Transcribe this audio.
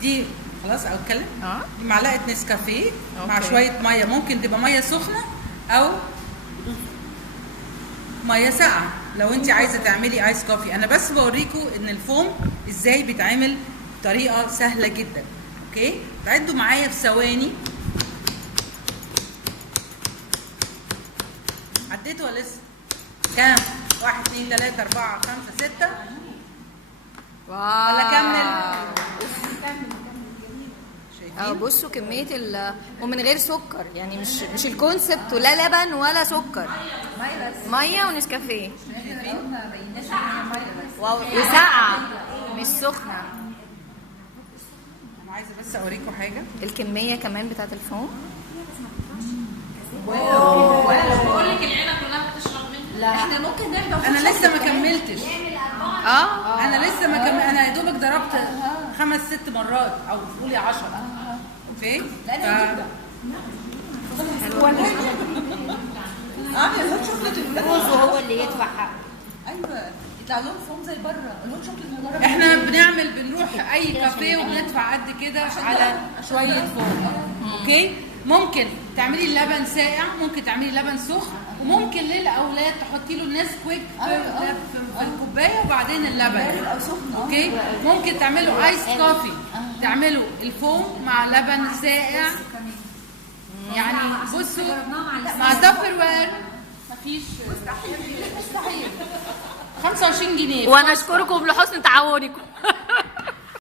دي خلاص او اتكلم. دي معلقه نسكافيه مع شويه ميه، ممكن تبقى ميه سخنه او ميه ساقعه لو انت عايزه تعملي ايس كوفي. انا بس بوريكم ان الفوم ازاي بيتعمل بطريقه سهله جدا. اوكي، تعدوا معايا في ثواني. عديتوا ولا لسه؟ كام؟ 1 2 3 4 5 6. واو، ولا كمل؟ بصوا كميه ومن غير سكر، يعني مش الكونسبت ولا لبن ولا سكر، ميه ونسكافيه وساقعه مش سخنه. انا عايزه بس اوريكم حاجه، الكميه كمان بتاعت الفوم. بقول لك العيله كلها بتشرب منها. لا احنا ممكن نحضر. انا لسه ما كملتش. انا لسه ما كمل، انا يا دوبك ضربت 5 6 مرات او قولي 10. اوكي، الهوت شوكليت الجوز هو اللي يدفع حقه. ايوه يطلع لهم فوم زي بره. الهوت شوكليت مجرد احنا بنروح اي كافيه وبندفع قد كده على شويه فوم. اوكي، ممكن تعملي اللبن ساقع، ممكن تعملي لبن سخن، وممكن للاولاد تحطي له النسكويك في الكوبايه وبعدين اللبن. اوكي، ممكن تعملوا ايس كوفي، تعملوا الفوم مع لبن ساقع. يعني بصوا مع تابر وير مفيش مستحيل 25 جنيه. وانا اشكركم لحسن تعاونكم.